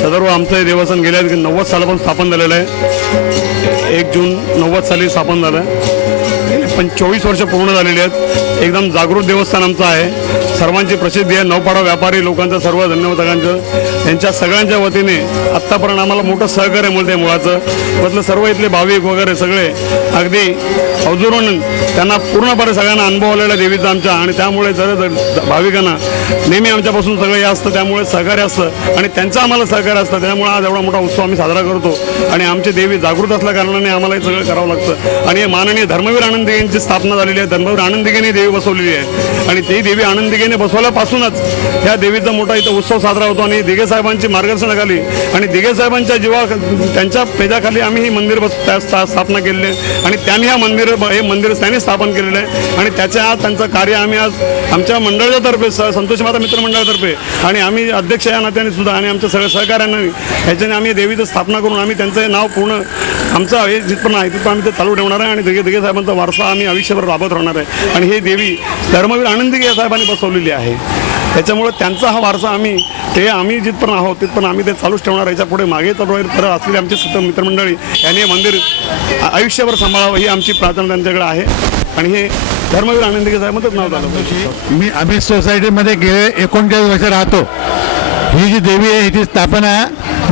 सदर्भ आमचं हे देवस्थान गेल्या 90 सालापासून स्थापन झालेलं आहे। 1 जून 90 साली स्थापन झालं आहे। पण 24 वर्ष पूर्ण झालेली आहेत। एकदम जागृत देवस्थान आमचं आहे। सर्वांची प्रसिद्धी आहे। नौपाडा व्यापारी लोकांचं, सर्व धन्यवादांचं, त्यांच्या सगळ्यांच्या वतीने आत्तापर्यंत आम्हाला मोठं सहकार्य मिळते। मुळाचं म्हटलं सर्व इथले भाविक वगैरे सगळे अगदी अवजुरून त्यांना पूर्णपणे सगळ्यांना अनुभव आलेला देवीचा आमच्या, आणि त्यामुळे जर भाविकांना नेहमी आमच्यापासून सगळं हे असतं, त्यामुळे सहकार्य असतं आणि त्यांचं आम्हाला सहकार्य असतं। त्यामुळे आज एवढा मोठा उत्सव आम्ही साजरा करतो आणि आमची देवी जागृत असल्या कारणाने आम्हाला हे सगळं करावं लागतं। आणि माननीय धर्मवीर आनंदीगेंची स्थापना झालेली आहे। धर्मवीर आनंदीगेंनी देवी बसवलेली आहे आणि ती देवी आनंदीगेने बसवल्यापासूनच ह्या देवीचा मोठा इथं उत्सव साजरा होतो। आणि दिघे साहेबांची मार्गदर्शनाखाली आणि दिघे साहेबांच्या त्यांच्या पेजाखाली आम्ही ही मंदिर स्थापना केलेली आहे आणि त्यांनी हे मंदिर त्यांनी स्थापन केलेलं आहे। आणि त्याच्या आज त्यांचं कार्य आम्ही आज आमच्या मंडळाच्या तर्फे संतोषी माता मित्र मंडळातर्फे आणि आम्ही अध्यक्ष या नात्याने सुद्धा आणि आमच्या सगळ्या सहकार्यांना ह्याच्याने आम्ही देवीचं स्थापना करून आम्ही त्यांचं हे नाव पूर्ण आमचं हे जिथपर्यंत आहे तिथं आम्ही ते चालू ठेवणार आहे आणि दिघे साहेबांचा वारसा आम्ही आयुष्यभर राबत राहणार आहे। आणि हे देवी धर्मवीर आनंदीगे साहेबांनी बसवलेली आहे। त्याच्यामुळे त्यांचा हा वारसा आम्ही जिथपर्यंत आहोत तिथपर्यंत आम्ही ते चालूच ठेवणार। याच्या पुढे मागे चालू असलेली आमची मित्रमंडळी यांनी हे मंदिर आयुष्यभर सांभाळावं ही आमची प्रार्थना त्यांच्याकडे आहे। आणि हे धर्मवीर आनंदीगे साहेबांचंच नाव झालं। मी अमित सोसायटीमध्ये गेले 39 वर्ष राहतो। ही जी देवी आहे हिची स्थापना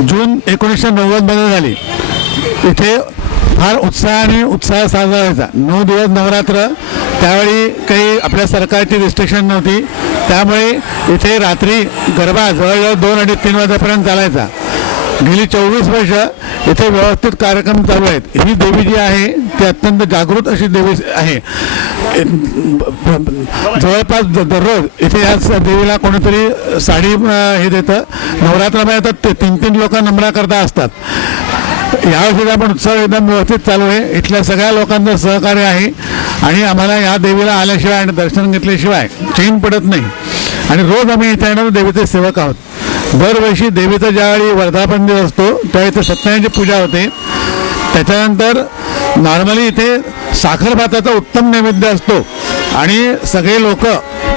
जून 1990 मध्ये झाली। इथे फार उत्साह साजरा व्हायचा। 9 दिवस नवरात्र। त्यावेळी काही आपल्या सरकारची रिस्ट्रिक्शन नव्हती, त्यामुळे इथे रात्री गरबा जवळजवळ 2-3 वाजेपर्यंत चालायचा। गेली 24 वर्ष इथे व्यवस्थित कार्यक्रम चालू आहेत। ही देवी जी आहे ती अत्यंत जागृत अशी देवी आहे। जवळपास दररोज इथे या देवीला कोणीतरी साडी हे देतं। नवरात्रामध्ये आता 3 लोक नम्रा करता असतात। यावर्षी आपण उत्सव एकदम व्यवस्थित चालू आहे। इथल्या सगळ्या लोकांचं सहकार्य आहे आणि आम्हाला या देवीला आल्याशिवाय आणि दर्शन घेतल्याशिवाय चैन पडत नाही। आणि रोज आम्ही इथे येणारे देवीचे सेवक आहोत। दरवर्षी देवीचा ज्यावेळी वर्धापन दिवस असतो त्यावेळी इथे सत्यनारायणाची पूजा होते। त्याच्यानंतर नॉर्मली इथे साखर भाताचा उत्तम नैवेद्य असतो आणि सगळे लोक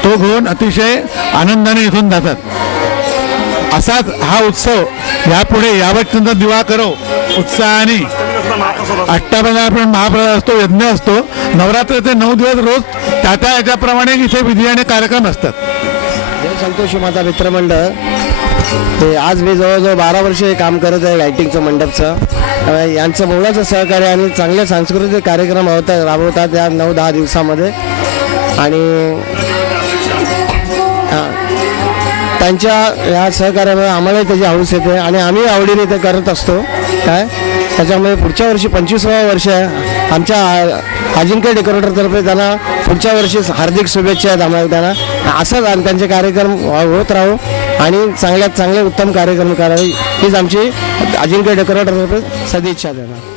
तो घेऊन अतिशय आनंदाने इथून जातात। असाच हा उत्सव यापुढे यावतचा दिवा करो उत्साहाने। अष्टप्रधान महाप्रसाद असतो, यज्ञ असतो। नवरात्राचे 9 दिवस रोज त्या याच्याप्रमाणे इथे विधी आणि कार्यक्रम असतात। संतोषी माता मित्रमंडळ ते आज मी जवळजवळ 12 वर्ष हे काम करत आहे लायटिंगचं मंडपचं। यांचं मोलाचं सहकार्य आणि चांगले सांस्कृतिक कार्यक्रम राबवतात या 9-10 दिवसामध्ये। आणि त्यांच्या या सहकार्यामुळे आम्हालाही त्याची हौस येते आणि आम्ही आवडीने ते करत असतो। त्याच्यामुळे पुढच्या वर्षी 25वं वर्ष आहे आमच्या अजिंक्य डेकोरेटरतर्फे त्यांना पुढच्या वर्षी हार्दिक शुभेच्छा आहेत आम्हाला। त्यांना असंच त्यांचे कार्यक्रम होत राहू आणि चांगल्यात चांगले उत्तम कार्यक्रम करावे हीच आमची अजिंक्य डेकोरेटरतर्फे सदिच्छा देणार।